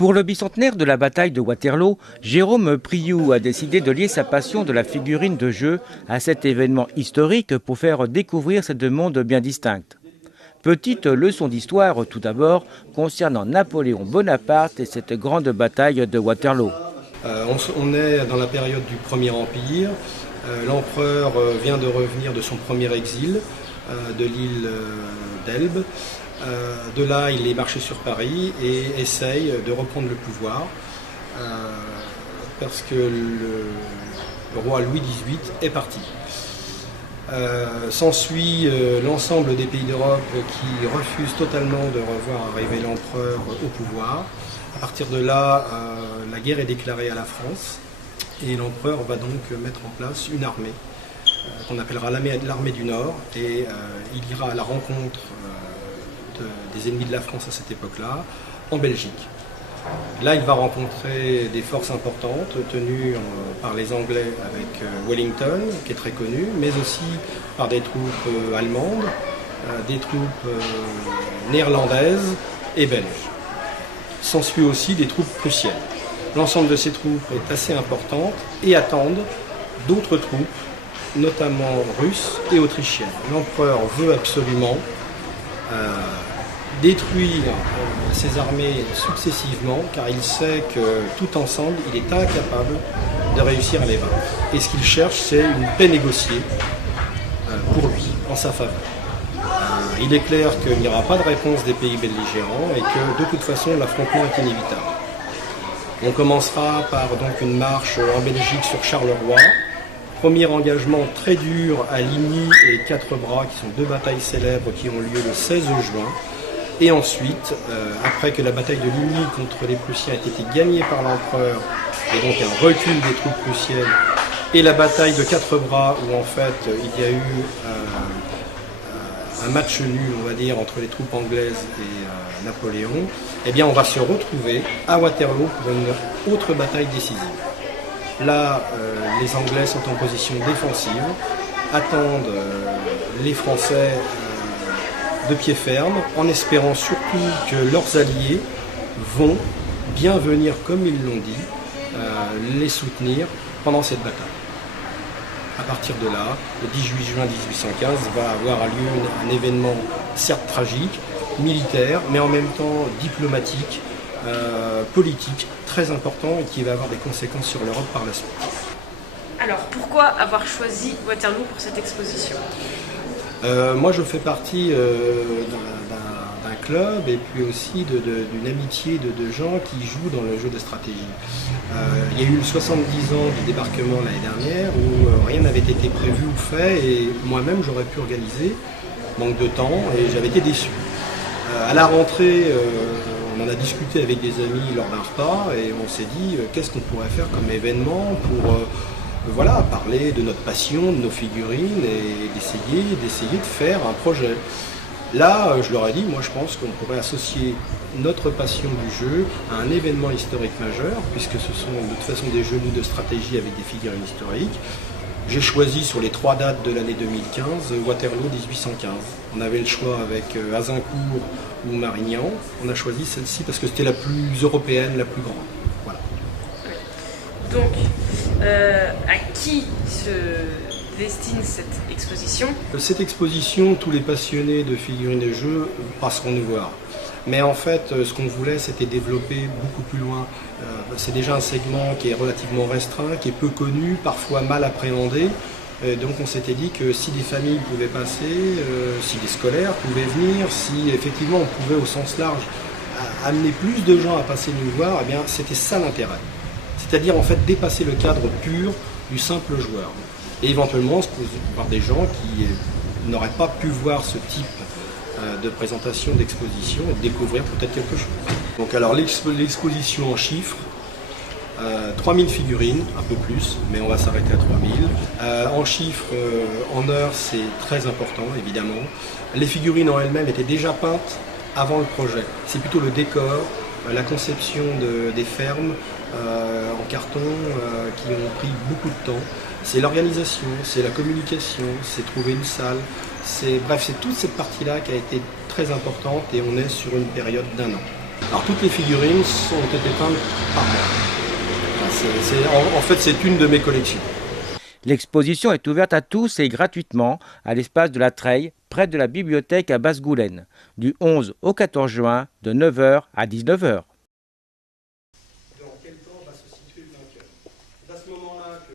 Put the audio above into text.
Pour le bicentenaire de la bataille de Waterloo, Jérôme Priou a décidé de lier sa passion de la figurine de jeu à cet événement historique pour faire découvrir ces deux mondes bien distincts. Petite leçon d'histoire tout d'abord concernant Napoléon Bonaparte et cette grande bataille de Waterloo. On est dans la période du Premier Empire. L'empereur vient de revenir de son premier exil de l'île d'Elbe. De là, il est marché sur Paris et essaye de reprendre le pouvoir parce que le roi Louis XVIII est parti. S'ensuit l'ensemble des pays d'Europe qui refusent totalement de revoir arriver l'empereur au pouvoir. À partir de là, la guerre est déclarée à la France et l'empereur va donc mettre en place une armée qu'on appellera l'armée du Nord et il ira à la rencontre des ennemis de la France à cette époque-là, en Belgique. Là, il va rencontrer des forces importantes tenues par les Anglais avec Wellington, qui est très connu, mais aussi par des troupes allemandes, des troupes néerlandaises et belges. S'ensuit aussi des troupes prussiennes. L'ensemble de ces troupes est assez importante et attendent d'autres troupes, notamment russes et autrichiennes. L'empereur veut absolument détruire ces armées successivement, car il sait que tout ensemble, il est incapable de réussir à les vaincre. Et ce qu'il cherche, c'est une paix négociée pour lui, en sa faveur. Il est clair qu'il n'y aura pas de réponse des pays belligérants et que de toute façon, l'affrontement est inévitable. On commencera par donc une marche en Belgique sur Charleroi. Premier engagement très dur à Ligny et Quatre Bras, qui sont deux batailles célèbres qui ont lieu le 16 juin. Et ensuite, après que la bataille de Ligny contre les Prussiens ait été gagnée par l'empereur, et donc un recul des troupes prussiennes, et la bataille de Quatre Bras, où en fait il y a eu un match nul, on va dire, entre les troupes anglaises et Napoléon, eh bien on va se retrouver à Waterloo pour une autre bataille décisive. Là, les Anglais sont en position défensive, attendent les Français de pied ferme, en espérant surtout que leurs alliés vont bien venir, comme ils l'ont dit, les soutenir pendant cette bataille. À partir de là, le 18 juin 1815, va avoir lieu un événement certes tragique, militaire, mais en même temps diplomatique, politique, très important et qui va avoir des conséquences sur l'Europe par la suite. Alors, pourquoi avoir choisi Waterloo pour cette exposition ? Moi, je fais partie d'un club et puis aussi d'une amitié de gens qui jouent dans le jeu de stratégie. Il y a eu 70 ans du débarquement l'année dernière où rien n'avait été prévu ou fait et moi-même j'aurais pu organiser, manque de temps, et j'avais été déçu. À la rentrée, on en a discuté avec des amis lors d'un repas et on s'est dit qu'est-ce qu'on pourrait faire comme événement pour parler de notre passion, de nos figurines et d'essayer de faire un projet. Là, je leur ai dit, moi je pense qu'on pourrait associer notre passion du jeu à un événement historique majeur, puisque ce sont de toute façon des jeux de stratégie avec des figurines historiques. J'ai choisi sur les 3 dates de l'année 2015, Waterloo 1815. On avait le choix avec Azincourt ou Marignan. On a choisi celle-ci parce que c'était la plus européenne, la plus grande. Voilà. Donc, à qui se destine cette exposition ? Cette exposition, tous les passionnés de figurines de jeux passeront nous voir. Mais en fait, ce qu'on voulait, c'était développer beaucoup plus loin. C'est déjà un segment qui est relativement restreint, qui est peu connu, parfois mal appréhendé. Donc on s'était dit que si des familles pouvaient passer, si des scolaires pouvaient venir, si effectivement on pouvait au sens large amener plus de gens à passer nous voir, eh bien c'était ça l'intérêt. C'est-à-dire en fait dépasser le cadre pur du simple joueur. Et éventuellement se poser par des gens qui n'auraient pas pu voir ce type de présentation, d'exposition et de découvrir peut-être quelque chose. Donc alors l'exposition en chiffres, 3000 figurines, un peu plus, mais on va s'arrêter à 3000. En chiffres, en heures, c'est très important évidemment. Les figurines en elles-mêmes étaient déjà peintes avant le projet. C'est plutôt le décor, la conception des fermes en carton qui ont pris beaucoup de temps. C'est l'organisation, c'est la communication, c'est trouver une salle. C'est toute cette partie-là qui a été très importante et on est sur une période d'1 an. Alors toutes les figurines ont été peintes par moi. En fait, c'est une de mes collections. L'exposition est ouverte à tous et gratuitement à l'espace de la Treille, près de la bibliothèque à Basse-Goulaine, du 11 au 14 juin, de 9 h à 19 h. Dans quel temps va se situer le vainqueur? C'est à ce moment-là que